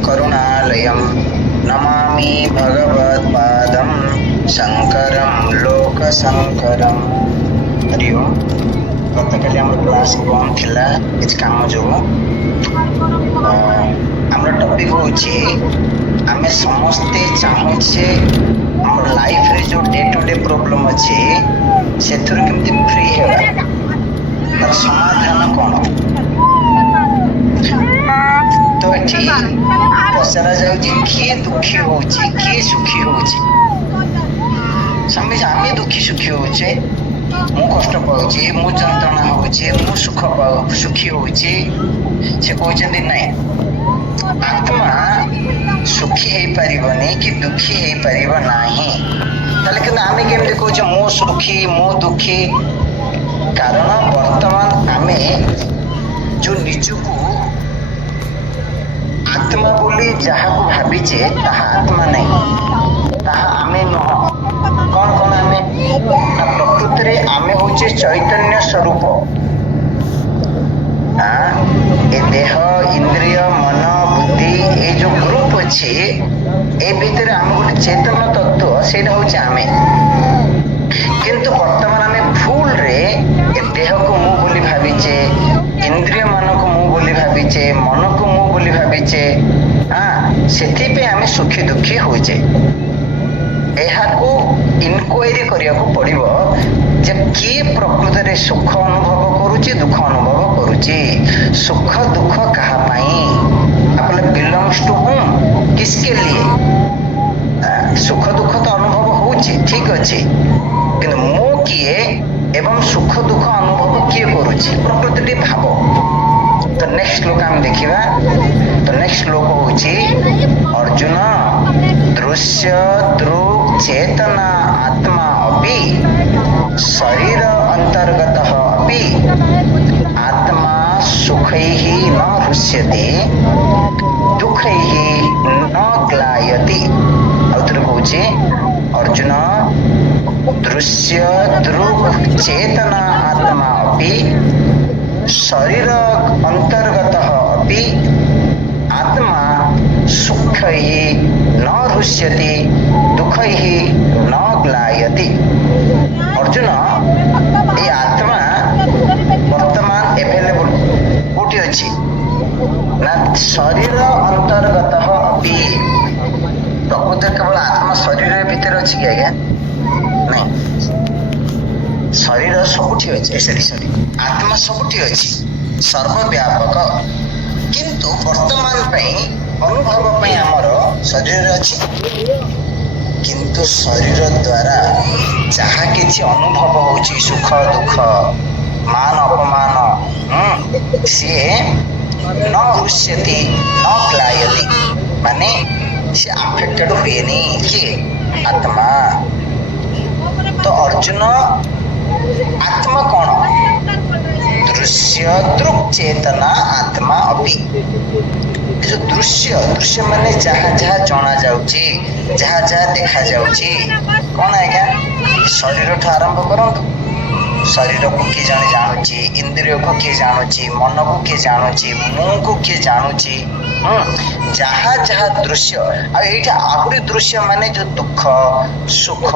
करुणालयं नमामि भगवत्पादं शंकरं लोकशंकरम्। हरि ओम। गतकाली आम क्लास बंद थिला किछ काम जो आमर टॉपिक होची आमे समस्ते चाहूचे आम लाइफ रे जो डे टू डे प्रॉब्लम अछि सेथुर केमति फ्री हेबा तार समाधान कोन। तो एठी पसरा जाउची किए दुखी होची किए सुखी होची। समझ आमे दुखी सुखी होचे, मु कष्ट पाउची, मु जंत्रणा होची, मु सुखी होची। से कहते नहीं आत्मा सुखी हो पारिबनी कि दुखी हो पारिबो नाही। ताले कि आमे केमते कहूचे मु सुखी मु दुखी, कारण वर्तमान आमे जो निजको आत्मा बोली जहा को भाबीचे ताहा आत्मा नहीं, ताहा आमे नह। कौन कौन आमे? प्रकृति रे आमे होचे चैतन्य स्वरूप। ए देह इंद्रिय मन बुद्धि ए जो ग्रुप अच्छे ए भीतर आम गोटे चेतन तत्व सेटा होचे आमे। किंतु वर्तमान आमे भूल रे ए देह को मु बोली भाबीचे, इंद्रिय मन को मु बोली भाबीचे, मन को मु बोली भाबीचे। हाँ सेथि पे आमे सुखी दुखी होचे। एहा को इनक्वायरी करिया को पड़िबो जे किए प्रकृति रे सुख अनुभव करूची दुख अनुभव करूची। सुख दुख कहा पाई आपले बिलोंग्स टू होम, किसके लिए? सुख दुख तो अनुभव होची ठीक अछि, किंतु मो किए एवं सुख दुख अनुभव किए करूची प्रकृति भाव। तो नेक्स्ट श्लोक हम देखिबा। तो नेक्स्ट श्लोक होची अर्जुन दृश्य दृक् चेतना आत्मा अपि शरीर अंतर्गतः अपि आत्मा सुखैः न हृष्यति दुःखैः न ग्लायति। औतर कहूची अर्जुन दृश्य दृक् चेतना आत्मा अपि शरीर अंतर्गतः अपि आत्मा सुखैः न हृष्यति दुःखैः न ग्लायति। अर्जुन ये आत्मा वर्तमान एवेलेबल कोठी अछि ना शरीर अंतर्गतः अपि। प्रकृति केवल आत्मा शरीर भीतर अछि कि आज्ञा नहीं, शरीर सबुठी अछि। सॉरी आत्मा सबुठी अछि सर्वव्यापक, किंतु वर्तमान पई अनुभव पई हमर शरीर अछि। किंतु शरीर द्वारा जहा किछि अनुभव होछि सुख दुख मान अपमान से न हृष्यति न ग्लायति, माने से अफेक्टेड हुएनी कि आत्मा। तो अर्जुन आत्मा कौन? दृश्य दृक् चेतना आत्मा अपि। जो दृश्य माने जहाँ जहाँ जना जाउची जहाँ जहाँ देखा जाउची कौन आज्ञा? शरीर ठू आरंभ करंतु, शरीर को किए जने जानुची, इंद्रिय को किए जानुची, मन को किए जानुची, मुंह को किए जानुची। जहाँ जहाँ दृश्य आ एटा आहुरी दृश्य माने जो दुख सुख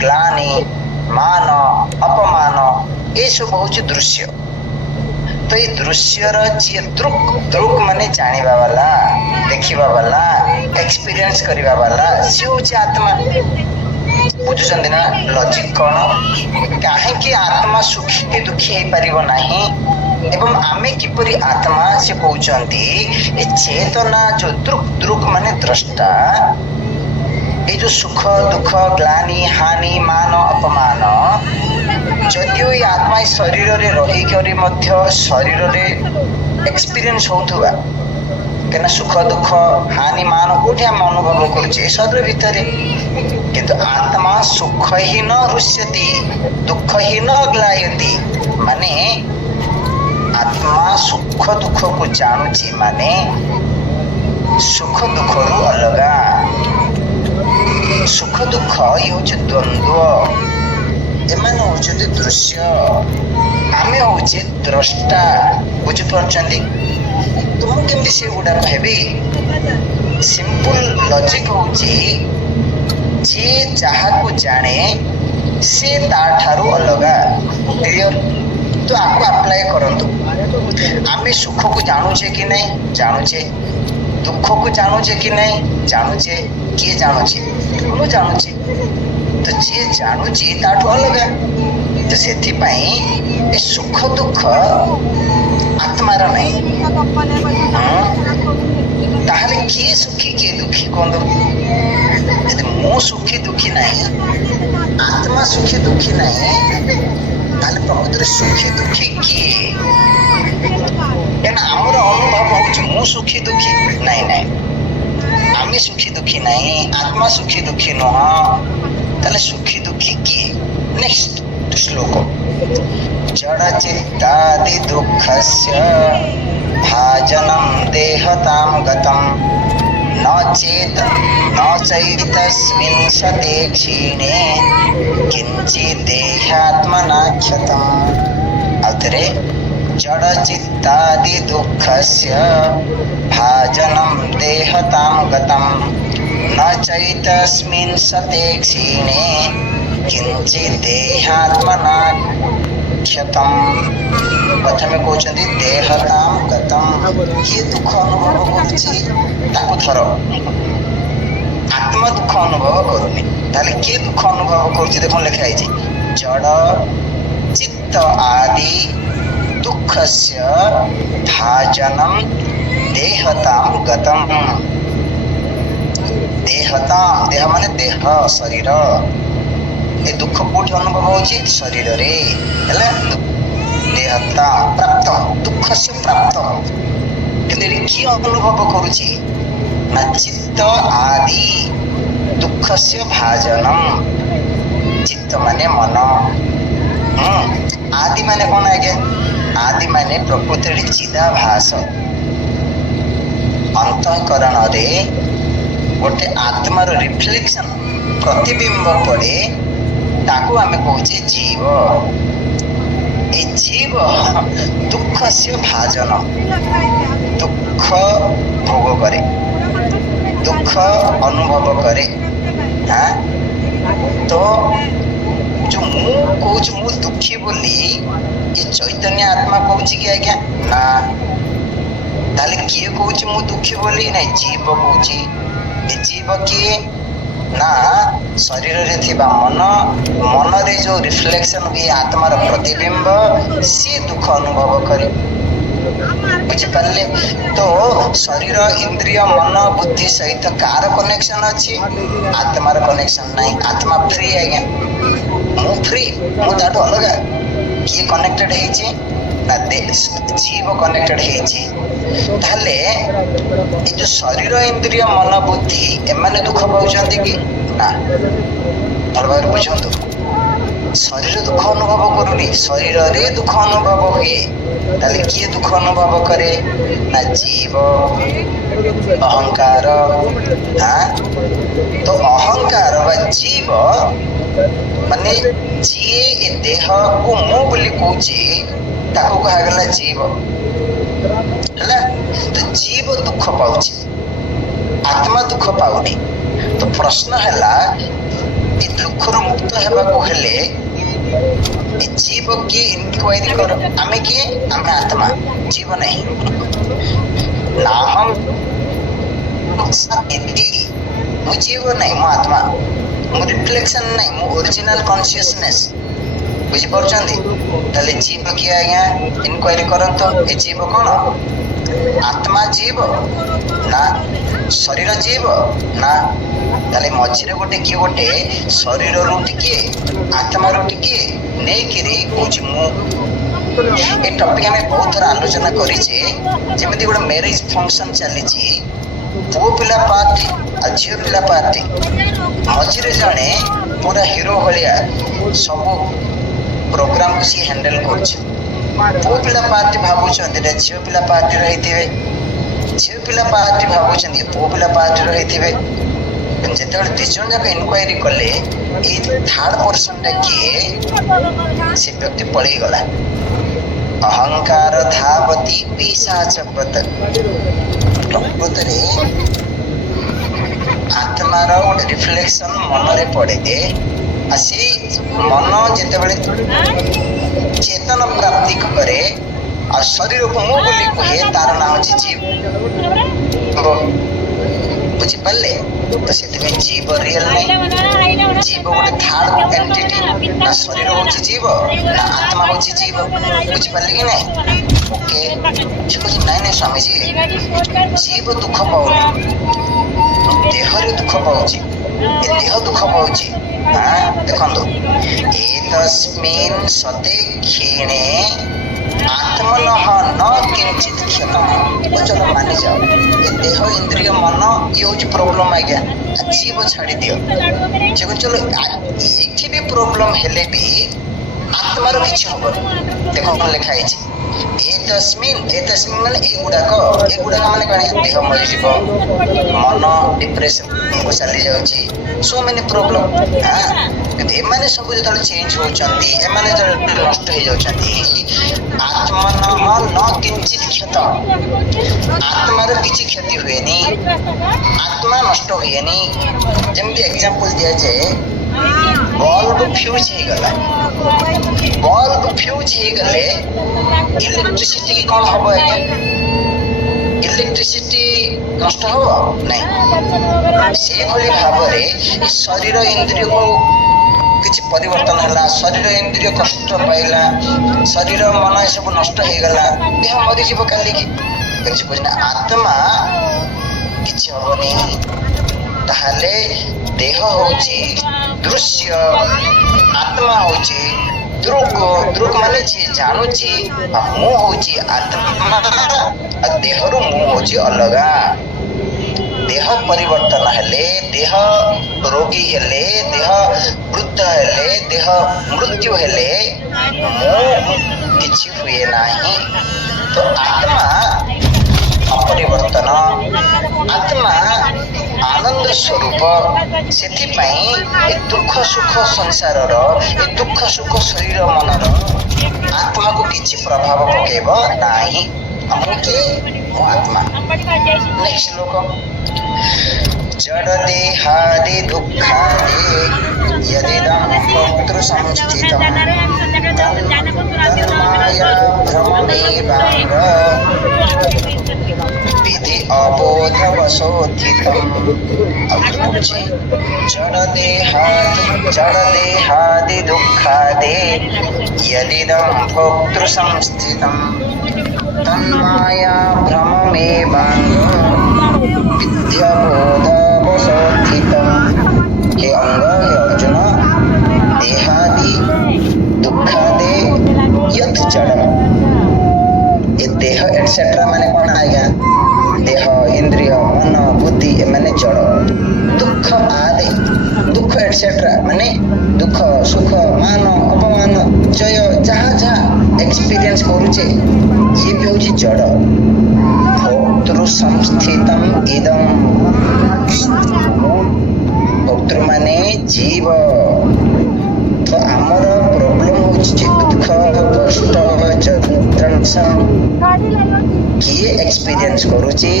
ग्लानि मान अपमान ये सब होची दृश्य। तो ये दृश्य जी दृक् माने जानिबा वाला देखिबा वाला एक्सपीरियंस करिबा वाला से होची आत्मा। बुझुछन ना लॉजिक कोन? काहे कि आत्मा सुखी दुखी हे परिबो नाही एवं आमे किपरि आत्मा से कहउचंती ए चेतना जो दृक् माने द्रष्टा, ये जो सुख दुख ग्लानि हानि मान अपमान जदिओ ये आत्मा शरीर रे रही करी मध्य शरीर रे एक्सपीरियंस होथुवा केना सुख दुख हानि मान कोठी हम अनुभव करूचे शरीर भितरे, किंतु आत्मा सुख ही न हृष्यति दुख ही न ग्लायति। माने आत्मा सुख दुख को जानुची, माने सुख दुख रु अलगा। सुख दुख ये होचे द्वंद्व, एମାନେ होचे दृश्य, आमे होचे द्रष्टा। बुझी पारछंती? तुम केमती से गुडा कहबी सिंपल लॉजिक होची जे जहाकू जाने से ताठारू अलगा क्लियर तो आपको अप्लाई करंतु आमे सुख को जानूचे कि नहीं जानूचे दुख को जानूचे कि नहीं जानूचे किए जानूचे मु जानूचे तो जे जानूचे ताठू अलगा तो सेथि पई ए सुख दुख आत्मार नहीं ताहले किए सुखी किए दुखी कहतो यदि मु सुखी दुखी नहीं आत्मा सुखी दुखी नहीं ताहले प्रकृति सुखी दुखी किए एना हमर अनुभव होची मु सुखी दुखी नहीं नहीं आमी सुखी दुखी नहीं आत्मा सुखी दुखी न ताहले सुखी दुखी किए नेक्स्ट श्लोक जड़ चित्तादि दुःखस्य भाजनं देहतां गतं न चैतस्मिन् सते क्षीणे किञ्चित् देहात्मना क्षतम् अतरे जड़ चित्तादि दुःखस्य भाजनं देहतां गतं न चैतस्मिन् सते क्षीणे किंचित देहात्मना क्षतम प्रथमे कहते देहताम गतम किए दुख अनुभव करुछि ताकु थर आत्मा दुख अनुभव करूनी ताले किए दुख अनुभव करुछि देखो लिखा है जड़ चित्त आदि दुःखस्य भाजनम देहताम गतम देहताम देह माने देह शरीर ए दुख कोठी अनुभव होची शरीर रे हला देहता प्राप्त दुख से प्राप्त किंतु की अनुभव करूची ना चित्त आदि दुख से भाजनम चित्त माने मन आदि माने कौन आगे आदि माने प्रकृति चिदाभास अंतःकरण रे गोटे आत्मार रिफ्लेक्शन प्रतिबिंब पड़े ताकू आमे कहूचे जीव ए जीव दुख से भाजन दुख भोग करे दुख अनुभव करे हाँ तो जो मु कहूँ मु दुखी बोली ये चैतन्य आत्मा कहूँ कि आज्ञा ना ताले किए कहूँ मु दुखी बोली नहीं जीव कहूँ ए जीव किए ना शरीर रे थिबा मन मन रे जो रिफ्लेक्शन हुए आत्मार प्रतिबिंब सी दुख अनुभव करे बुझी पारे तो शरीर इंद्रिय मन बुद्धि सहित कार कनेक्शन अच्छी आत्मार कनेक्शन नहीं आत्मा फ्री आज्ञा मु फ्री मु ताठू अलग किए कनेक्टेड है ना जीव कनेक्टेड है ताहले ये जो शरीर इंद्रिय मन बुद्धि एमाने दुख पाउछन्ति कि ना तरबार बुझंतु शरीर दुख अनुभव करूनी शरीर रे दुख अनुभव हुए ताहले किए दुख अनुभव करे ना जीव अहंकार हाँ तो अहंकार व जीव माने जीए ए देह को मु बोली कहूची ताको कहागला जीव है तो जीव दुख पाउची आत्मा दुख पाउनी तो प्रश्न है ए दुख रु मुक्त हेबा को हेले ए जीव की इंक्वायरी कर आमे किए आमे आत्मा जीव नहीं ना हम मु जीव नहीं मु आत्मा मु रिफ्लेक्शन नहीं मु ओरिजिनल कॉन्शियसनेस बुझी पारुछंदी ताले जीव किए आज्ञा इनक्वायरी करंतो ए जीव कोन आत्मा जीव ना शरीर जीव ना ताले मझिरे गोटे किए गोटे शरीर रु टिके आत्मा रु टिके नहीं किरी कोची मु ए टॉपिक हमें बहुत थोड़ा आलोचना करिचे जेमिति गोटे मैरिज फंक्शन चलीची पुओ पिला पार्टी आ झियो पिला पार्टी मझिरे जणे पूरा हीरो भलिया सब प्रोग्राम को सी हैंडल करछ पुओ पिला पार्टी भाबुछन जे झियो पिला पार्टी रहिथिबे झियो पिला पार्टी भाबुछन जे पुओ पिला पार्टी रहिथिबे जेतेबेले दिजन जाक इनक्वायरी कले ए थर्ड पर्सन रे किए से व्यक्ति पळी गला अहंकार धावती पिशाच प्रकृत प्रकृतरे आत्मार गोटे रिफ्लेक्शन मनरे पड़े से मन जितेबाला चेतन प्राप्ति करे और शरीर को मुँह बोली कहे तार ना हूँ जीव बुझिपारे तो से जीव रियल नहीं जीव गोटे थर्ड एंटिटी ना शरीर हूँ जीव ना आत्मा हूँ जीव बुझिपारे कि नहीं ओके नहीं स्वामी जी जीव दुख पाऊनी देह दुख पाऊँ देह दुख पाऊँ हाँ देखो एतस्मिन् सते क्षीणे आत्मनः न किंचित क्षतम चलो मानि जाओ ये देह इंद्रिय मन ये हूँ प्रोब्लेम आज्ञा जीव छाड़ी दियो जो चलो ये भी प्रोब्लेम हेले भी आत्मार किसी हम देखो लिखाई एतस्मिन् माने एगुड़ाक माने कौन देह मरीज मन डिप्रेशन को चली जाऊँगी सो मेनी प्रोब्लेम हाँ एमाने सब जो चेंज होती एमाने नष्ट हो जाती आत्मनः न किंचित क्षत आत्मार किसी क्षति हुएनी आत्मा नष्ट हुएनी जमी एग्जांपल दिया जाए बल्ब फ्यूज हो गला बल्ब फ्यूज हो गले इलेक्ट्रिसिटी की कौन हम आज्ञा इलेक्ट्रिसिटी नष्ट हो नहीं से भली भाव शरीर इंद्रिय को किसी परिवर्तन है शरीर इंद्रिय कष्ट पाइला शरीर मन ये सब नष्ट हो गला देह मरीज काली की आत्मा किसी हेनी ताहले देह होची दृश्य आत्मा होची दृक माने जी जानूची मुँह होची आत्मा देहरु मुँह होची अलगा देह परिवर्तन हेले देह रोगी हेले देह वृद्ध हेले देह मृत्यु हेले मुँह किछि हुए नाही तो आत्मा अपरिवर्तन आत्मा आनंद स्वरूप से दुख सुख संसार दुख सुख शरीर मनर आत्मा को किसी प्रभाव पकेब नाही मो आत्मा नेक्स्ट श्लोक जड़ देहादि दुःखादि यदिदं भोक्तृ संस्थितं तन्माया भ्रममेवांग विधि अबोधवशोत्थितम् जड़ देहादि दुःखादि यदिदं भोक्तृ संस्थितं तन्माया भ्रममेवांग विद्याबोधवशोत्थितम् हे अंग हे अर्जुन देहादि दुःखादि यत् जड़ ये देह एटसेट्रा माने कौन आएगा देह इंद्रिय मन बुद्धि माने जड़ दुख आदि दुख एटसेट्रा माने दुख सुख मान अपमान जय जहाँ जहाँ एक्सपीरियंस करुचे ये भी हूँ जड़ भोक्तृ संस्थितम इदम भोक्तृ माने जीव तो आमर प्रॉब्लम होची दुख कष्ट जंत्रणा किए एक्सपीरियंस करुची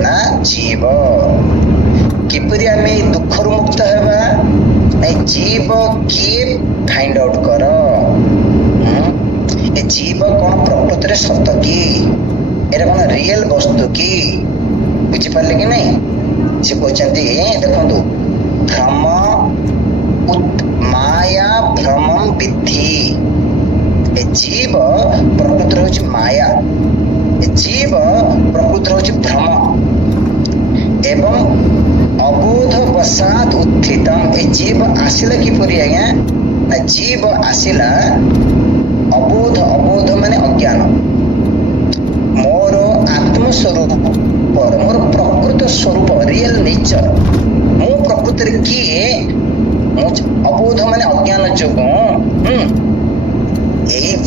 ना जीव किपरि आमे दुख रु मुक्त हेबा नै जीव किए फाइंड आउट कर ए जीव कोन प्रकृति रे सत की एरा कोन रियल वस्तु की बुझि पाले कि नहीं से कहते देखो भ्रम माया भ्रमम विद्धि ए जीव प्रकृति हूँ माया ए जीव प्रकृति हूँ भ्रम एवं अबोध वसात उत्थितम ए जीव आसिला किपरि आज्ञा ना जीव आसिला अबोध अबोध माने अज्ञान मोर आत्मस्वरूप पर मोर प्रकृत स्वरूप रियल नेचर मो प्रकृति किए अबोध माने अज्ञान जोगु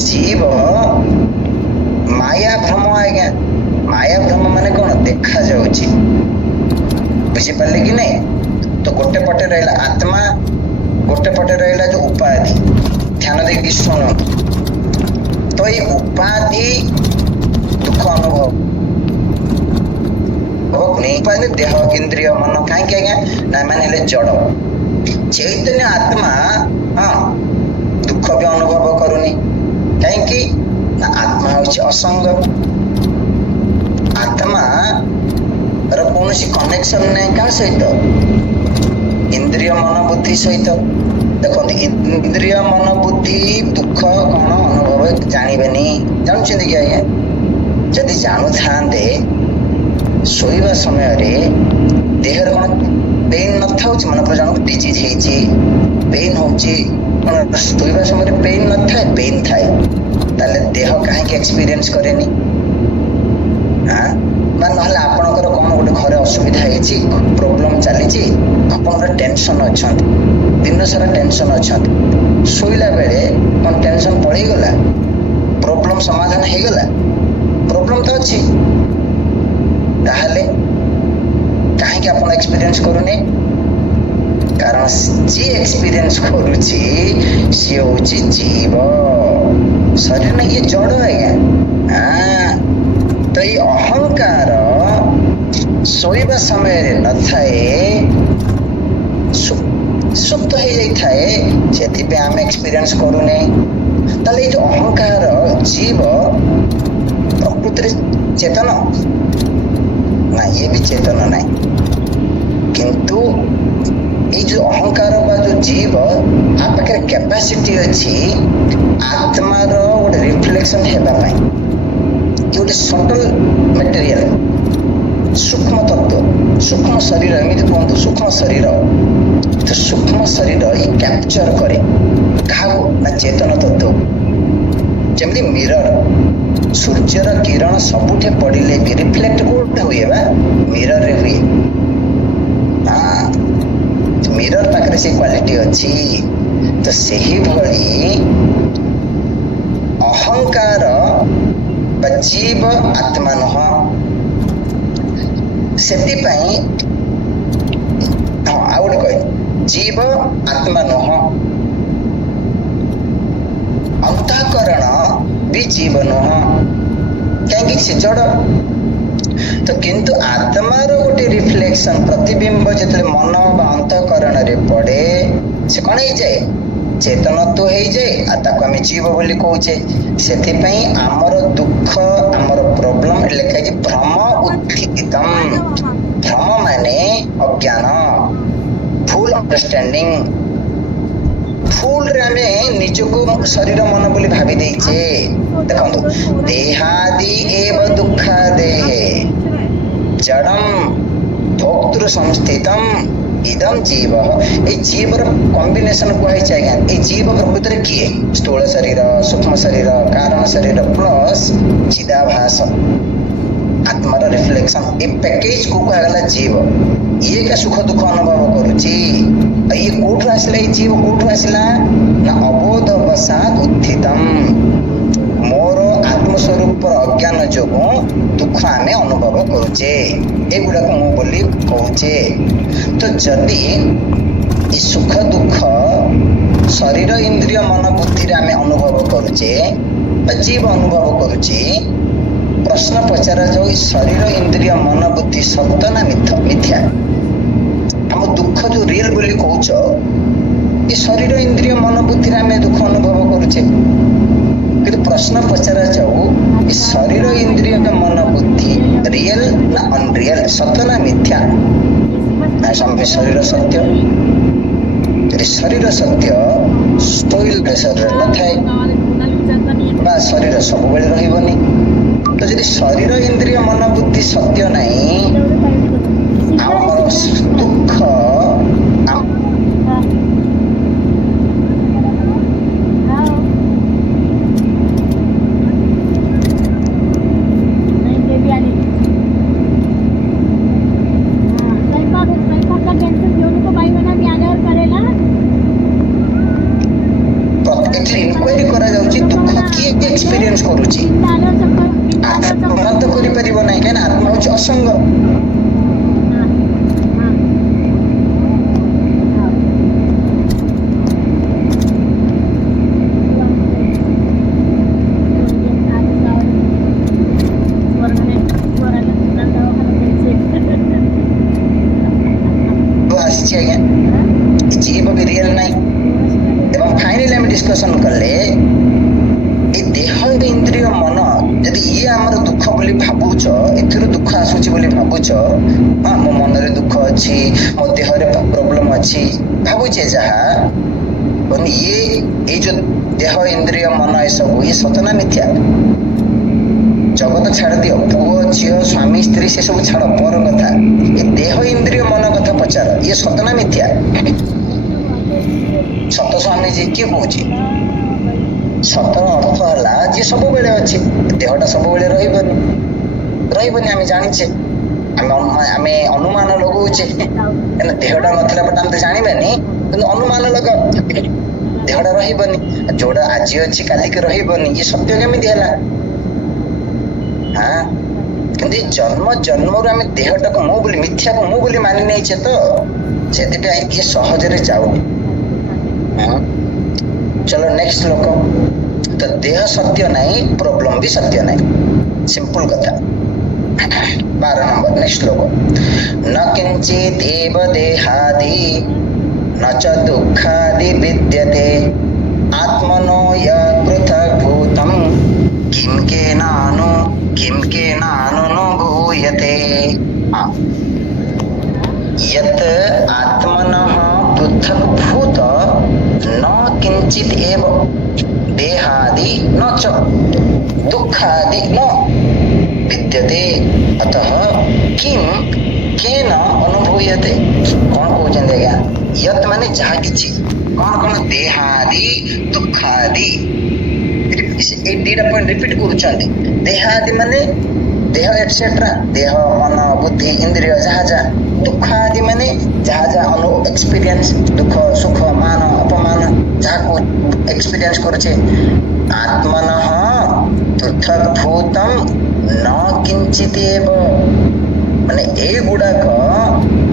जीव माया भ्रम आज्ञा माया भ्रम माने कौन देखा जाउची बुझिपारे कि नहीं तो गोटे पटे रहा आत्मा गोटे पटे रहा जो उपाधि ध्यान देकी शुणु तो ये उपाधि दुख अनुभव ହଉନି ଦେହ ଇନ୍ଦ୍ରିୟ ମନ କାହିଁକି ଆଜ୍ଞା ନା ମାନେ ହେଲେ ଜଡ ଚୈତନ୍ୟ ଆତ୍ମା ହଁ ଦୁଃଖ ବି ଅନୁଭବ କରୁନି କାହିଁକି ନା ଆତ୍ମା ହଉଛି ଅସଙ୍ଗ ଆତ୍ମା ର କୌଣସି କନେକ୍ସନ ନାହିଁ କାହା ସହିତ ଇନ୍ଦ୍ରିୟ ମନ ବୁଦ୍ଧି ସହିତ ଦେଖନ୍ତୁ ଇନ୍ଦ୍ରିୟ ମନ ବୁଦ୍ଧି ଦୁଃଖ କଣ ଅନୁଭବ ଜାଣିବେନି ଜାଣୁଛନ୍ତି କି ଆଜ୍ଞା ଯଦି ଜାଣୁଥାନ୍ତେ ଶୋଇବା ସମୟରେ ଦେହରେ କଣ ପେନ୍ ନଥାଉଛି ମନେକର ଜଣକୁ ଡିଜିଜ ହେଇଛି ପେନ୍ ହଉଛି କଣ ଶୋଇବା ସମୟରେ ପେନ୍ ନଥାଏ ପେନ୍ ଥାଏ ତାହେଲେ ଦେହ କାହିଁକି ଏକ୍ସପିରିଏନ୍ସ କରେନି ବା ନହେଲେ ଆପଣଙ୍କର କଣ ଗୋଟେ ଘରେ ଅସୁବିଧା ହେଇଛି ପ୍ରୋବ୍ଲେମ ଚାଲିଛି ଆପଣଙ୍କର ଟେନସନ ଅଛନ୍ତି ଦିନ ସାରା ଟେନସନ ଅଛନ୍ତି ଶୋଇଲା ବେଳେ କଣ ଟେନସନ ପଳେଇଗଲା ପ୍ରୋବ୍ଲେମ ସମାଧାନ ହେଇଗଲା ପ୍ରୋବ୍ଲେମ ତ ଅଛି ତାହେଲେ କାହିଁକି ଆପଣ ଏକ୍ସପିରିଏନ୍ସ କରୁନି କାରଣ ଯିଏ ଏକ୍ସପିରିଏନ୍ସ କରୁଛି ସିଏ ହଉଛି ଜୀବ ଶରୀର ନା ଇଏ ଜଡ ଆଜ୍ଞା ତ ଏଇ ଅହଙ୍କାର ଶୋଇବା ସମୟରେ ନଥାଏ ସୁପ୍ତ ହେଇଯାଇଥାଏ ସେଥିପାଇଁ ଆମେ ଏକ୍ସପିରିଏନ୍ସ କରୁନେ ତାହେଲେ ଏଇ ଯୋଉ ଅହଙ୍କାର ଜୀବ ପ୍ରକୃତିରେ ଚେତନ ନା ଇଏ ବି ଚେତନ ନାହିଁ କିନ୍ତୁ ଏଇ ଯୋଉ ଅହଙ୍କାର ବା ଯୋଉ ଜୀବ ଆ ପାଖରେ କ୍ୟାପାସିଟି ଅଛି ଆତ୍ମାର ଗୋଟେ ରିଫ୍ଲେକ୍ସନ ହେବା ପାଇଁ ଗୋଟେ ସଟଲ ମେଟେରିଆଲ ସୂକ୍ଷ୍ମ ତତ୍ତ୍ୱ ସୂକ୍ଷ୍ମ ଶରୀର ଏମିତି କୁହନ୍ତୁ ସୂକ୍ଷ୍ମ ଶରୀର ତ ସୂକ୍ଷ୍ମ ଶରୀର ଇ କ୍ୟାପଚର କରେ କାହାକୁ ନା ଚେତନ ତତ୍ତ୍ୱ ଯେମିତି ମିରର ସୂର୍ଯ୍ୟର କିରଣ ସବୁଠି ପଡ଼ିଲେ ବି ରିଫ୍ଲେକ୍ଟ କୋଉଠି ହୁଏ ବା ମିରରରେ ହୁଏ ମିରର ପାଖରେ ସେ କ୍ୱାଲିଟି ଅଛି ତ ସେହିଭଳି ଅହଙ୍କାର ବା ଜୀବ ଆତ୍ମା ନୁହଁ ସେଥିପାଇଁ ହଁ ଆଉ ଗୋଟେ କହିବି ଜୀବ ଆତ୍ମା ନୁହଁ ଅନ୍ତଃକରଣ ବି ଜୀବ ନୁହଁ କାହିଁକି ସେ ଜଡ ତ କିନ୍ତୁ ଆତ୍ମାର ଗୋଟେ ରିଫ୍ଲେକ୍ସନ ପ୍ରତିବିମ୍ବ ଯେତେବେଳେ ମନ ବା ଅନ୍ତଃକରଣରେ ପଡେ ସେ କଣ ହେଇଯାଏ ଚେତନତ୍ୱ ହେଇଯାଏ ଆଉ ତାକୁ ଆମେ ଜୀବ ବୋଲି କହୁଛେ ସେଥିପାଇଁ ଆମର ଦୁଃଖ ଆମର ପ୍ରୋବ୍ଲେମ ଲେଖା ହେଇଛି ଭ୍ରମ ଉତ୍ଥିତମ୍ ଭ୍ରମ ମାନେ ଅଜ୍ଞାନ ଭୁଲ ଅଣ୍ଡରଷ୍ଟାଣ୍ଡିଂ ଭୁଲରେ ଆମେ ନିଜକୁ ଶରୀର ମନ ବୋଲି ଭାବି ଦେଇଛେ ଦେଖନ୍ତୁ ଦେହାଦି ଏବ ଦୁଃଖା ଦେହେ ଜଡମ୍ ଭୋକ୍ତୃ ସଂସ୍ଥିତମ୍ ଇଦମ୍ ଜୀବ ଏଇ ଜୀବର କମ୍ବିନେସନ କୁହାଯାଇଛି ଆଜ୍ଞା ଏଇ ଜୀବ ପ୍ରକୃତରେ କିଏ ସ୍ଥୂଳ ଶରୀର ସୂକ୍ଷ୍ମ ଶରୀର କାରଣ ଶରୀର ପ୍ଲସ୍ ଚିଦାଭାସ ଆତ୍ମାର ରିଫ୍ଲେକ୍ସନ ଏ ପ୍ୟାକେଜ କୁ କୁହାଗଲା ଜୀବ ଇଏ କା ସୁଖ ଦୁଃଖ ଅନୁଭବ କରୁଛି ଇଏ କୋଉଠୁ ଆସିଲା ଏଇ ଜୀବ କୋଉଠୁ ଆସିଲା ନା ଅବୋଧ ଅବସାଦ ଉତ୍ଥିତମ୍ ମୋର ଆତ୍ମସ୍ୱରୂପର ଅଜ୍ଞାନ ଯୋଗୁଁ ଦୁଃଖ ଆମେ ଅନୁଭବ କରୁଛେ ଏଗୁଡାକ ମୁଁ ବୋଲି କହୁଛେ ତ ଯଦି ଏ ସୁଖ ଦୁଃଖ ଶରୀର ଇନ୍ଦ୍ରିୟ ମନ ବୁଦ୍ଧିରେ ଆମେ ଅନୁଭବ କରୁଛେ ବା ଜୀବ ଅନୁଭବ କରୁଛି ପ୍ରଶ୍ନ ପଚରାଯାଉ ଏ ଶରୀର ଇନ୍ଦ୍ରିୟ ମନ ବୁଦ୍ଧି ସତ ନା ମିଥ୍ୟା ଆମ ଦୁଃଖ ଯୋଉ ରିଏଲ ବୋଲି କହୁଛ ଏ ଶରୀର ଇନ୍ଦ୍ରିୟ ମନ ବୁଦ୍ଧିରେ ଆମେ ଦୁଃଖ ଅନୁଭବ କରୁଛେ କିନ୍ତୁ ପ୍ରଶ୍ନ ପଚରାଯାଉ ଏ ଶରୀର ଇନ୍ଦ୍ରିୟ ମନ ବୁଦ୍ଧି ରିଏଲ ନା ଅନରିଏଲ ସତ ନା ମିଥ୍ୟା ଶରୀର ସତ୍ୟ ଯଦି ଶରୀର ସତ୍ୟ ସ୍ଥୂଳ ଶରୀର ନଥାଏ ବା ଶରୀର ସବୁବେଳେ ରହିବନି ତ ଯଦି ଶରୀର ଇନ୍ଦ୍ରିୟ ମନ ବୁଦ୍ଧି ସତ୍ୟ ନାହିଁ ଆମର ଦୁଃଖ ଇନକ୍ୱାରି କରାଯାଉଛି ଦୁଃଖ କିଏ ଏକ୍ସପିରିଏନ୍ସ କରୁଛି ଆତ୍ମା ତ କରିପାରିବ ନାହିଁ କାହିଁକି ନା ଆତ୍ମା ହଉଛି ଅସଙ୍ଗ जीव भी रियल नहीं एवं फाइनली हम डिस्कशन कले देह इंद्रिय मन यदि ये आमर दुख बोली भावुच एथिर दुख आसुची बोली भावुच हाँ मो मन रे दुख अच्छी मो देह रे प्रॉब्लम अच्छी भावुचे जहाँ ये जो देह इंद्रिय मन ये सब ये सतना मिथ्या जगत छाड़ दियो पुओ झील स्वामी स्त्री से सब छाड़ पर कथा ये देह इंद्रिय मन कथा पचार ये सतना मिथ्या सत स्वामी जी किए कौन सतर अर्थ है जी सब बेले अच्छे देहटा सब बेले रही आम जाचे आम अनुमान लगाऊे देहटा ना बट आम तो जानवानी कि अनुमान लगा देहटा रही जोड़ा आज अच्छी काली की रही ये सत्य केमी है हाँ कि जन्म जन्म आम देहटा को मु बोली मिथ्या को मु बोली मानि नहीं तो से ये सहजरे जाऊनी हाँ चलो नेक्स्ट श्लोक तो देह सत्य नहीं प्रॉब्लम भी सत्य नहीं सिंपल कथा 12 नंबर नेक्स्ट श्लोक न किंचित एव देहादि न च दुःखादि विद्यते आत्मनो य पृथक् भूतं किं केनानुभूयते यत् आत्मनः पृथक् भूत न किंचित एव देहादि न च दुःखादि न विद्यते अतः किं केन अनुभूयते कौन कहते आज्ञा यत् माने जहाँ किछि कौन कौन देहादि दुःखादि ए दीटा पॉइंट रिपीट करूछन्ति देहादि माने देह एक्सेट्रा देह मन बुद्धि इंद्रिय जहाँ जहाँ दुःखादि माने जहाँ जहाँ अनु एक्सपीरियंस दुख सुख मान अपमान जहाँ को एक्सपीरियंस करुचे आत्मनः पृथक् भूतं न किंचित एव माने ए गुडाक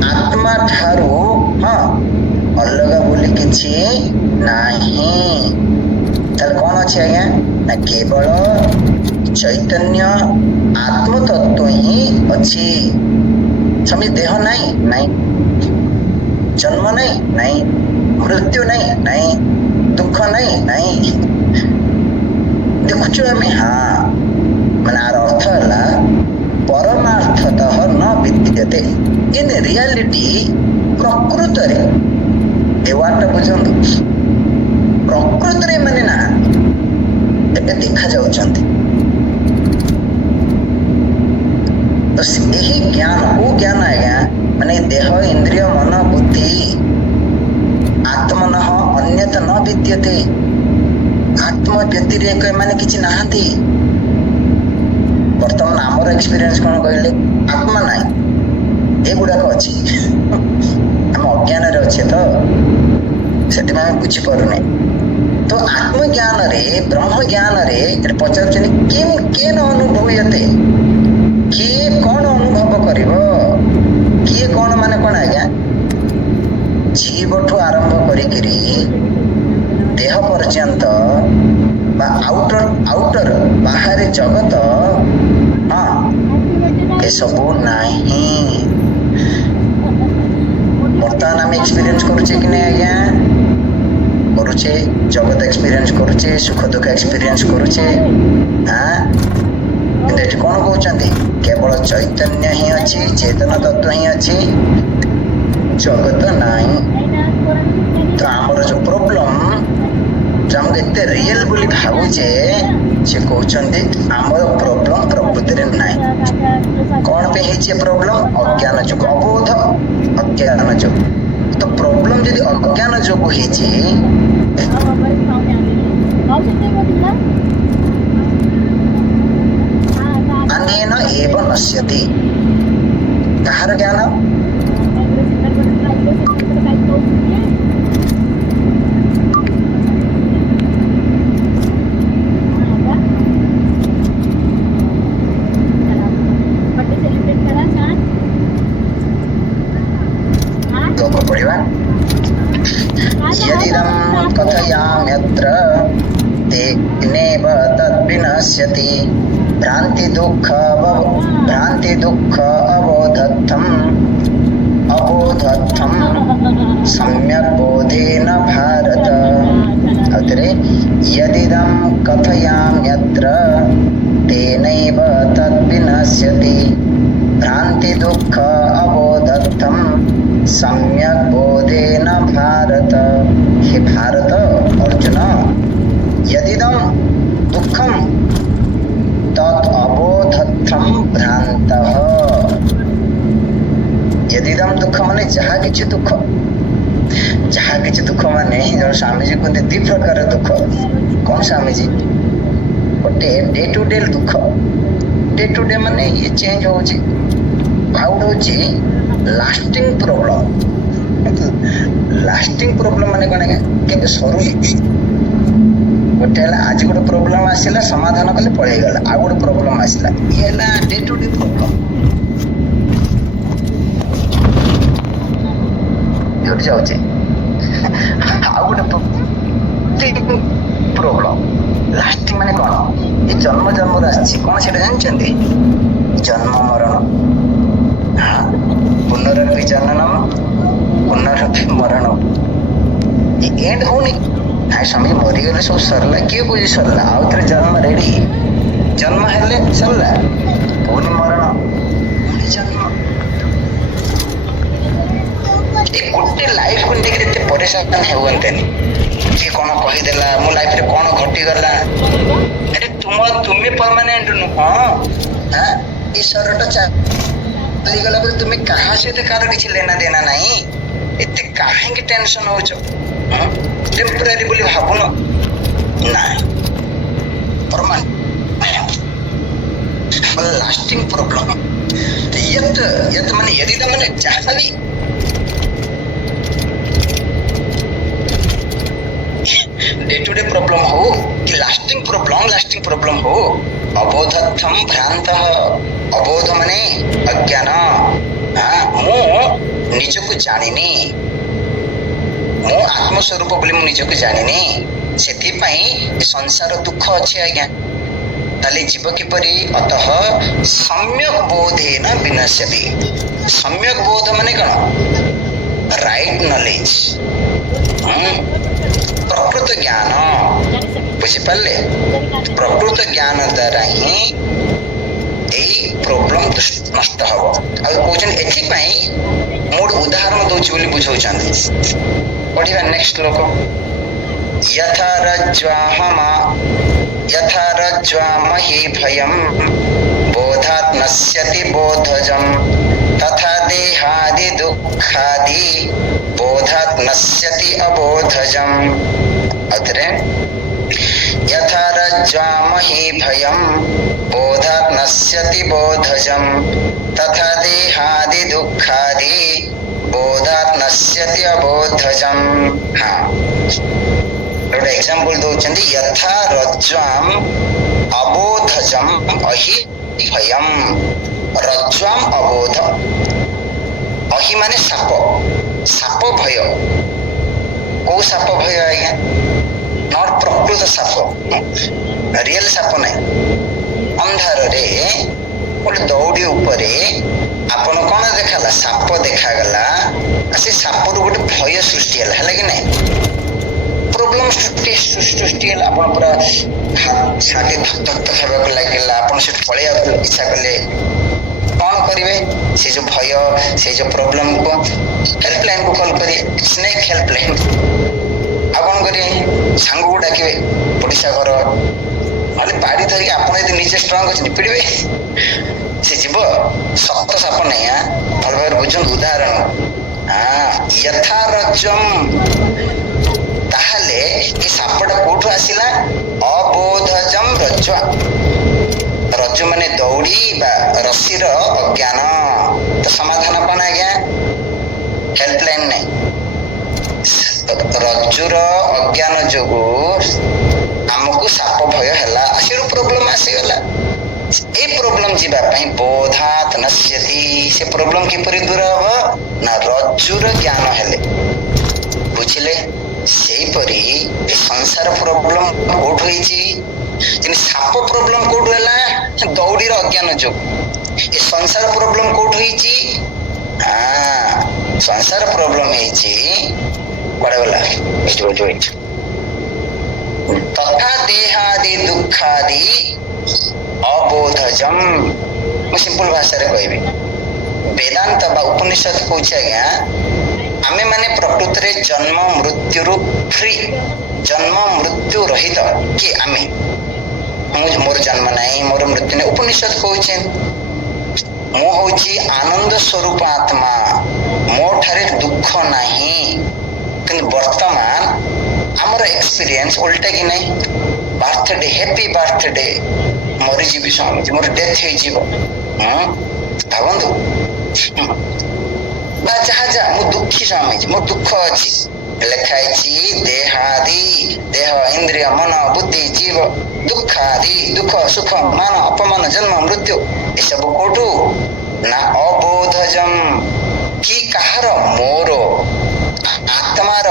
आत्मा ठारू हाँ अलग बोली किछि नाही ताल कौन अच्छे आज्ञा ना केवल चैतन्य आत्म तत्व ही अच्छी समझ देह नहीं नहीं जन्म नहीं नहीं मृत्यु नहीं नहीं दुख नहीं नहीं देखुଛୁ आम हाँ माने आर अर्थ है परमार्थतः न विद्यते इन रियलिटी प्रकृत वार्ड बुझंतु प्रकृत माने ना एबे देखा जाउछंती तो यही ज्ञान वो ज्ञान आज्ञा माने देह इंद्रिय मन बुद्धि आत्मनः अन्यत न विद्यते आत्म व्यतिरेक माने किछि नाहंती वर्तमान आमर एक्सपीरियंस कौन कहले आत्मा नाई ए गुड़ाक अच्छी आम अज्ञान अच्छे तो से बुझी पारे तो आत्मज्ञान रे ब्रह्म ज्ञान रे पचार किम केन अनुभूयते किए कौन अनुभव कर किए कौन माने कौन आज्ञा जीवठू आरंभ करी देह पर्यंत आउटर बाहर जगत हाँ ये सब नहीं बर्तमान आम एक्सपीरियंस करुचे कि नहीं आज्ञा करुचे जगत एक्सपीरियंस करुचे सुख दुख एक्सपीरियंस करुचे हाँ कौन कहते केवल चैतन्य ही अच्छी चेतन तत्व ही अच्छी जगत नहीं तो आमर जो प्रॉब्लम जो हमको एते रियल बोली भावुचे से कहते आमर प्रॉब्लम प्रकृति में नहीं कौन पे है प्रॉब्लम अज्ञान जो अबोध अज्ञान जो तो प्रॉब्लम यदि अज्ञान जो अनेन एव नश्यति कहार ज्ञान यदिदं कथयाम्यत्र तेनेव तद्विनश्यति भ्रांति दुःख अबोधत्थं सम्यक् बोध बोधेन भारत अत्रे यदिदं कथयाम्यत्र तेनैव तद्विनश्यति भ्रांति दुःख अबोधत्थं सम्यक् बोधेन भारत। हे भारत अर्जुन, यदिदं दुःखं तत् अबोधत्थं भ्रान्तः। यदिदं दुःख माने जहा किछि दुःख, जहा किछि दुःख माने जन स्वामीजी कहते दी प्रकार दुःख। कौन स्वामीजी? गोटे डे टू डे दुःख, डे टू डे माने ये चेंज होची, आउट होची लास्टिंग प्रॉब्लम। लास्टिंग प्रॉब्लम माने कोन के सरू गोटे आज गोटे प्रोब्लेम आसला समाधान कले पड़े गला, आ गोटे प्रोब्लेम आसला ये डे टू डे प्रोब्लेम जाऊे। आ गोटे प्रोब्लेम लास्टिंग माने कौन? ये जन्म जन्म आसी कौन से जानते? जन्म मरण, हाँ पुनरपि जननम पुनरपि मरण। एंड होनी ना स्वामी मरीगले सब सरला, किए कह सरला, आउ थे जन्म रेडी, जन्म हेले सरला, पुणी मरण पुणी जन्म। गोटे लाइफ को लेकर एते परेशान होवंतेनी कि कौन कहीदेला मो लाइफ रे कौन घटीगला। अरे तुम्हें परमानेंट नुह, ईश्वरटा चलीगला बोले तुम्हें कहा सहित कार किसी लेना देना नहीं, एते कहीं टेंशन हो टेम्पररी बोली भावुन ना, परमानेंट लास्टिंग प्रॉब्लम। यत माने यदि मैंने जहाँ भी डे टू डे प्रॉब्लम हो कि लास्टिंग प्रॉब्लम हो, अबोधत्थम भ्रांतः। अबोध माने अज्ञान, मु निजको जानिनी, मु आत्मस्वरूप बोली मु निजको जानिनी, सेथिपाई संसार दुख अच्छे आज्ञा। ताले जीव किपरि? अतः सम्यक बोधेन विनश्यति। सम्यक बोध माने कौन? राइट नॉलेज, प्रकृत ज्ञान, बुझिपारे? प्रकृत ज्ञान द्वारा ही प्रोब्लेम नष्ट हम। कहते एथिपाई मोर उदाहरण दौर बोली बुझाऊँ। पढ़िबा नेक्स्ट श्लोक। यथा रज्ज्वामहि भयं बोधात् नश्यति बोधजं तथा देहादि दुःखादि बोधात् नश्यति अबोधजम्। अत्र यथा रज्ज्वामहि भयं बोधात् नश्यति बोधजं तथा देहादि दुःखादि बोधात् नश्यति अबोधजम्। हाँ, गोटे एग्जांपल दौरान यथा रज्ज्वाम अबोधजम अहि भयम। रज्ज्वाम अबोध, अहि माने साप, साप भय। कौ साप भय आज्ञा? नॉट प्रकृत साप, रियल साप नहीं। अंधार रे गोटे दौड़ी उपरे आपण कौन देखला? साप देखागला, से साप गोटे भय सृष्टि है कि नहीं? प्रोब्लेम सृष्टि है, आप पूरा छाती धक धक खावा लगे, आप पलि इच्छा कले कौन करेंगे? से जो भय, से जो प्रोब्लेम को हेल्पलाइन को कॉल करिए, स्नेक हेल्पलाइन। आ कौन करेंगे? सांग को डाके पड़ोसा घर ना बाड़ी धरिक आप निजे स्ट्रंग अच्छे पिड़े से जीव सत साप नहीं। भल भाव बुझुन उदाहरण। यथा रज्ज्वम ताहले ये सापटा कोठु आसिला? अबोधजम रज्ज्वा। रज्जु माने दौड़ी बा रस्सीर अज्ञान। तो समाधान कौन आज्ञा? हेल्पलाइन नहीं। रज्जुर अज्ञान जोगु आमको साप भय हैला, आसिरु प्रॉब्लम आसीगला। ए प्रॉब्लम जीवा पई बोधात नश्यति। से प्रॉब्लम किपरि दूर हो ना? रज्जुर ज्ञान हेले। बुझिले? सेहीपरि संसार प्रॉब्लम कोठ होईची? साप प्रॉब्लम कोठ हैला? दौड़ीर अज्ञान जो। ये संसार प्रॉब्लम कोठ होईची? संसार प्रॉब्लम होईची କୁଆଡେ ଗଲା? ତଥା ଦେହାଦି ଦୁଃଖାଦି ଅବୋଧଜମ୍। ମୁଁ ସିମ୍ପଲ ଭାଷାରେ କହିବି, ବେଦାନ୍ତ ବା ଉପନିଷଦ କହୁଛି ଆଜ୍ଞା ଆମେ ମାନେ ପ୍ରକୃତରେ ଜନ୍ମ ମୃତ୍ୟୁରୁ ଫ୍ରି, ଜନ୍ମ ମୃତ୍ୟୁ ରହିତ କି ଆମେ, ମୋର ଜନ୍ମ ନାହିଁ, ମୋର ମୃତ୍ୟୁ ନାହିଁ। ଉପନିଷଦ କହୁଛି ମୁଁ ହଉଛି ଆନନ୍ଦ ସ୍ୱରୂପ ଆତ୍ମା, ମୋ ଠାରେ ଦୁଃଖ ନାହିଁ। କିନ୍ତୁ ବର୍ତ୍ତମାନ ଆମର ଏକ୍ସପିରିଏନ୍ସ ଓଲଟା କି ନାହିଁ? ବାର୍ଥଡେ, ହେପି ବାର୍ଥଡେ, ମରିଯିବି ସ୍ୱାମୀଜୀ, ମୋର ଡେଥ୍ ହେଇଯିବ, ଭାବନ୍ତୁ। ବା ଯାହା ଯାହା ମୁଁ ଦୁଃଖୀ ସ୍ୱାମୀଜୀ, ମୋ ଦୁଃଖ ଅଛି, ଲେଖା ହେଇଛି ଦେହାଦି, ଦେହ ଇନ୍ଦ୍ରିୟ ମନ ବୁଦ୍ଧି ଜୀବ ଦୁଃଖାଦି, ଦୁଃଖ ସୁଖ ମାନ ଅପମାନ ଜନ୍ମ ମୃତ୍ୟୁ, ଏସବୁ କୋଉଠୁ? ନା ଅବୋଧଜମ୍, କି କାହାର? ମୋର ଆତ୍ମାର।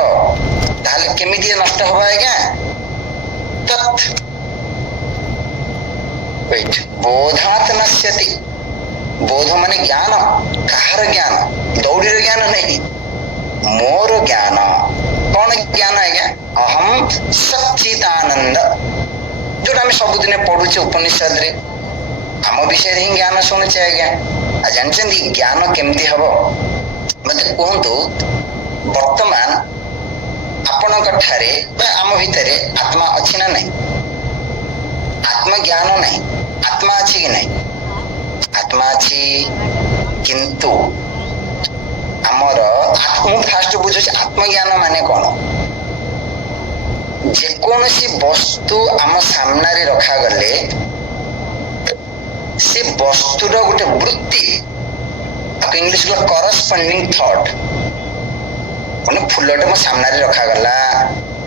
ତାହେଲେ କେମିତି ନଷ୍ଟ ହବ ଆଜ୍ଞା? ତତ୍ ବୋଧାତ୍ ନଶ୍ୟତି। ବୋଧ ମାନେ ଜ୍ଞାନ। କାହାର ଜ୍ଞାନ? ଦୌଡ଼ିର ଜ୍ଞାନ ନାହିଁ, ମୋର ଜ୍ଞାନ। କଣ ଜ୍ଞାନ ଆଜ୍ଞା? ଅହಂ ସଚ୍ଚିଦାନନ୍ଦ, ଯୋଉଟା ଆମେ ସବୁଦିନେ ପଢୁଛେ ଉପନିଷଦରେ, ଆମ ବିଷୟରେ ହିଁ ଜ୍ଞାନ ଶୁଣୁଛେ ଆଜ୍ଞା। ଆଉ ଜାଣିଛନ୍ତି ଜ୍ଞାନ କେମିତି ହବ? ମତେ କୁହନ୍ତୁ, ବର୍ତ୍ତମାନ ଆପଣଙ୍କ ଠାରେ ବା ଆମ ଭିତରେ ଆତ୍ମା ଅଛି ନା ନାହିଁ? ଆତ୍ମା ଜ୍ଞାନ ନାହିଁ, ଆତ୍ମା ଅଛି କି ନାହିଁ? ଆତ୍ମା ଅଛି, କିନ୍ତୁ ଆମର ମୁଁ ଫାଷ୍ଟ ବୁଝୁଛି ଆତ୍ମଜ୍ଞାନ ମାନେ କଣ? ଯେକୌଣସି ବସ୍ତୁ ଆମ ସାମ୍ନାରେ ରଖାଗଲେ ସେ ବସ୍ତୁର ଗୋଟେ ବୃତ୍ତି, ଇଂଲିଶ କରସ୍ପଣ୍ଡିଂ ଥଟ୍। ମାନେ ଫୁଲଟେ ମୋ ସାମ୍ନାରେ ରଖାଗଲା,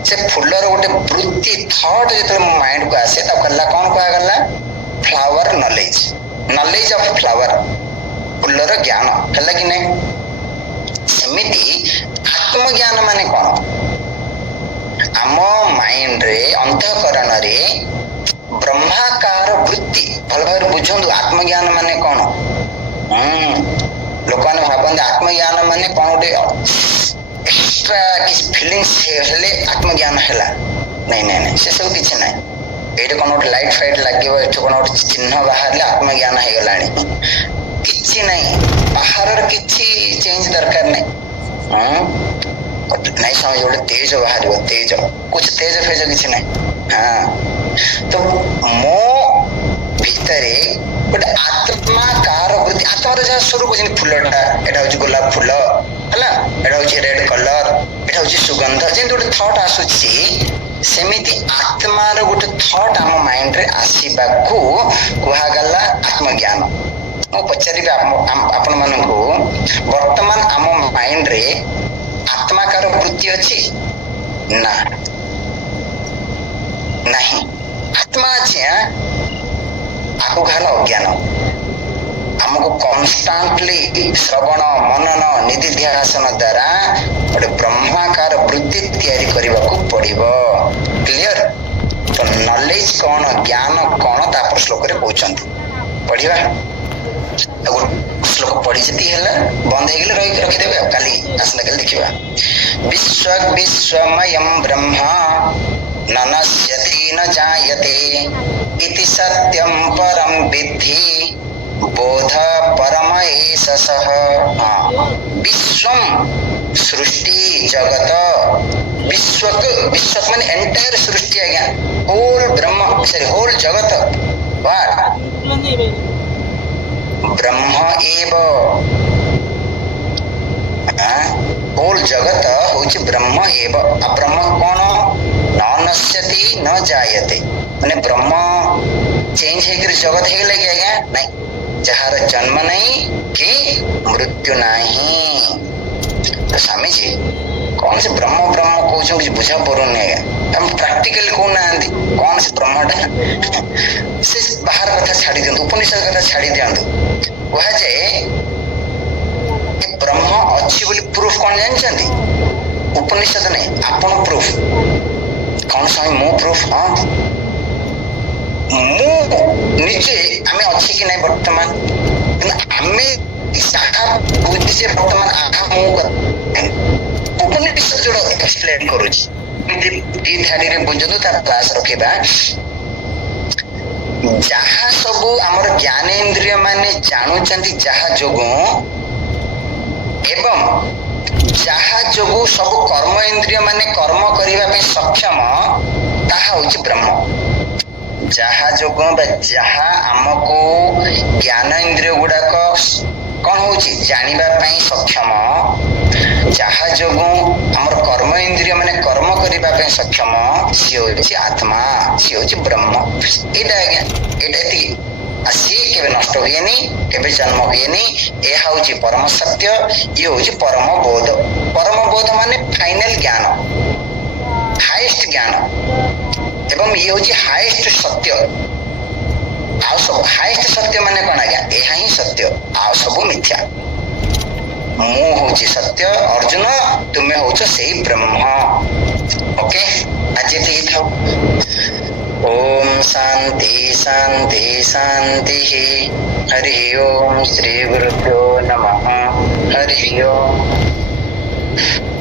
ସେ ଫୁଲର ଗୋଟେ ବୃତ୍ତି ଥଟ୍ ଯେତେବେଳେ ମୋ ମାଇଣ୍ଡକୁ ଆସେ ତାକୁ କହିଲା କଣ କୁହାଗଲା? Flower knowledge, knowledge of flower, ଫୁଲର ଜ୍ଞାନ ହେଲା କି ନାହିଁ? ସେମିତି ଆତ୍ମଜ୍ଞାନ ମାନେ କଣ? ଆମ ମାଇଣ୍ଡରେ, ଅନ୍ତଃକରଣରେ ବ୍ରହ୍ମାକାର ବୃତ୍ତି। ଭଲ ଭାବରେ ବୁଝନ୍ତୁ ଆତ୍ମଜ୍ଞାନ ମାନେ କଣ? ଲୋକମାନେ ଭାବନ୍ତି ଆତ୍ମଜ୍ଞାନ ମାନେ କଣ ଗୋଟେ ଏକ୍ସଟ୍ରା କିଛି ଫିଲିଙ୍ଗସ୍ ହେଲେ ଆତ୍ମଜ୍ଞାନ ହେଲା। ନାଇଁ ନାଇଁ ନାଇଁ, ସେସବୁ କିଛି ନାହିଁ। ଏଇଠି କଣ ଗୋଟେ ଲାଇଟ୍ ଫାଇଟ୍ ଲାଗିବ, ଏଠି କଣ ଗୋଟେ ଚିହ୍ନ ବାହାରିଲେ ଆତ୍ମଜ୍ଞାନ ହେଇଗଲାଣି, କିଛି ନାହିଁ। ବାହାରର କିଛି ଚେଞ୍ଜ ଦରକାର ନାହିଁ। ନାଇଁ ସମୟ ଗୋଟେ ତେଜ ବାହାରିବ, ତେଜ କିଛି ତେଜ ଫେଜ କିଛି ନାହିଁ। ତ ମୋ ଭିତରେ ଗୋଟେ ଆତ୍ମାକାର ବୃତ୍ତି, ଆତ୍ମାର ଯାହା ସ୍ୱରୂପ, ଯେମିତି ଫୁଲଟା, ଏଟା ହଉଛି ଗୋଲାପ ଫୁଲ ହେଲା, ଏଟା ହଉଛି ରେଡ କଲର, ଏଟା ହଉଛି ସୁଗନ୍ଧ, ଯେମିତି ଗୋଟେ ଥଟ୍ ଆସୁଛି, ସେମିତି ଆତ୍ମାର ଗୋଟେ ଥଟ୍ ଆମ ମାଇଣ୍ଡରେ ଆସିବାକୁ କୁହାଗଲା ଆତ୍ମଜ୍ଞାନ। ମୁଁ ପଚାରିବି ଆପଣ ମାନଙ୍କୁ, ବର୍ତ୍ତମାନ ଆମ ମାଇଣ୍ଡରେ ଆତ୍ମାକାର ବୃତ୍ତି ଅଛି ନା ନାହିଁ? ଆତ୍ମା ଅଛି, ଆକୁ ହେଲା ଅଜ୍ଞାନ। ଆମକୁ କନଷ୍ଟାଣ୍ଟଲି ଶ୍ରବଣ ମନନ ନିଧିଧ୍ୟାସନ ଦ୍ୱାରା ଗୋଟେ ବ୍ରହ୍ମାକାର ବୃତ୍ତି ତିଆରି କରିବାକୁ ପଡିବ। କ୍ଲିୟର? ତ ନଲେଜ କଣ, ଜ୍ଞାନ କଣ, ତାପରେ ଶ୍ଲୋକରେ କହୁଛନ୍ତି, ପଢିବା। ଶ୍ଲୋକ ପଢି ଯେତିକି ହେଲା, ବନ୍ଦ ହେଇଗଲେ ରଖିଦେବେ, ଆଉ କାଲି ଆସନ୍ତା କାଲି ଦେଖିବା। ବିଶ୍ୱମୟଂ ବ୍ରହ୍ମା न नश्यति न जायते इति सत्यं परं विद्धि बोध परम एष सः। विश्वम सृष्टि जगत, विश्वक, विश्वक माने एंटायर सृष्टि आज्ञा, होल ब्रह्म सॉरी होल जगत, ब्रह्म एव, होल जगत होची ब्रह्म एव। ब्रह्म कौन? न नश्यति न जायते, माने ब्रह्म चेंज होकर जगत हो गला कि आज्ञा? नहीं, जहार जन्म नहीं कि मृत्यु नहीं। तो स्वामी जी कौन से ब्रह्म ब्रह्म कौन कुछ बुझा पड़ुनि आज्ञा, हम प्रैक्टिकल कहना कौन से ब्रह्मटा से बाहर कथा छाड़ी दियंतु, उपनिषद कथा छाड़ी दियंतु। कहा जाए ब्रह्म अच्छी बोली प्रूफ कौन जानते? उपनिषद नहीं, आपण प्रूफ। कौन स्वामी मु प्रूफ? हाँ, मु निजे आमे अच्छी कि नहीं वर्तमान, आमे शाखा बुझे वर्तमान आखा मु उपनिषद जोड़ा ଏକ୍ସପ୍ଲେନ କରୁଛି, ଦି ଧାଡିରେ ବୁଝନ୍ତୁ ତା କ୍ଲାସ ରଖିବା। ଯାହା ସବୁ ଆମର ଜ୍ଞାନେନ୍ଦ୍ରିୟ ମାନେ ଜାଣୁଛନ୍ତି ଯାହା ଯୋଗୁଁ, ଏବଂ ଯାହା ଯୋଗୁ ସବୁ କର୍ମ ଇନ୍ଦ୍ରିୟ ମାନେ କର୍ମ କରିବା ପାଇଁ ସକ୍ଷମ, ତାହା ହଉଛି ବ୍ରହ୍ମ। ଯାହା ଯୋଗୁଁ ବା ଯାହା ଆମକୁ ଜ୍ଞାନ ଇନ୍ଦ୍ରିୟ ଗୁଡାକ କଣ ହଉଛି ଜାଣିବା ପାଇଁ ସକ୍ଷମ, ଯାହା ଯୋଗୁଁ ଆମର କର୍ମ ଇନ୍ଦ୍ରିୟ ମାନେ କର୍ମ କରିବା ପାଇଁ ସକ୍ଷମ, ସିଏ ହଉଛି ଆତ୍ମା, ସିଏ ହଉଛି ବ୍ରହ୍ମ। ଏଇଟା ଆଜ୍ଞା, ଏଇଟା ଏତିକି। ଆଉ ସିଏ କେବେ ନଷ୍ଟ ହୁଏନି, କେବେ ଜନ୍ମ ହୁଏନି। ଏହା ହଉଛି ପରମ ସତ୍ୟ, ଇଏ ହଉଛି ପରମ ବୋଧ। ପରମ ବୋଧ ମାନେ ଫାଇନାଲ ଜ୍ଞାନ, ହାଏଷ୍ଟ ଜ୍ଞାନ, ଏବଂ ଇଏ ହଉଛି ହାଏଷ୍ଟ ସତ୍ୟ। ଆଉ ସବୁ ହାଏଷ୍ଟ ସତ୍ୟ ମାନେ କଣ ଆଜ୍ଞା? ଏହା ହିଁ ସତ୍ୟ, ଆଉ ସବୁ ମିଥ୍ୟା। ମୁଁ ହଉଛି ସତ୍ୟ, ଅର୍ଜୁନ ତୁମେ ହଉଛ ସେଇ ବ୍ରହ୍ମ। ଓକେ, ଆଜି ଏତିକି ଥାଉ। ओम शांति शांति शांति। हरि ओम। श्री गुरुभ्यो नमः। हरि ओम।